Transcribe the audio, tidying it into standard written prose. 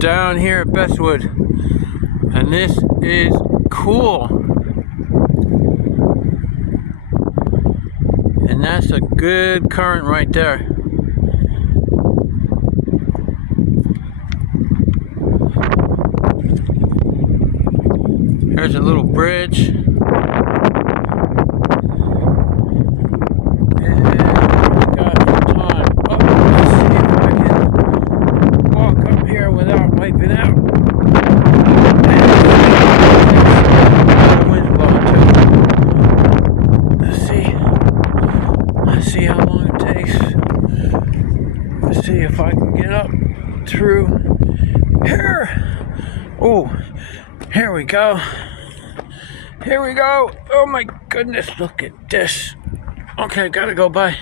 down here at Bestwood, and this is cool. And that's a good current right there. There's a little bridge. And we've got some time. Oh, let's see if I can walk up here without wiping out. The wind's blowing too. Let's see how long it takes. Let's see if I can get up through here. Oh, here we go. Here we go. Oh my goodness, look at this. Okay, gotta go, bye.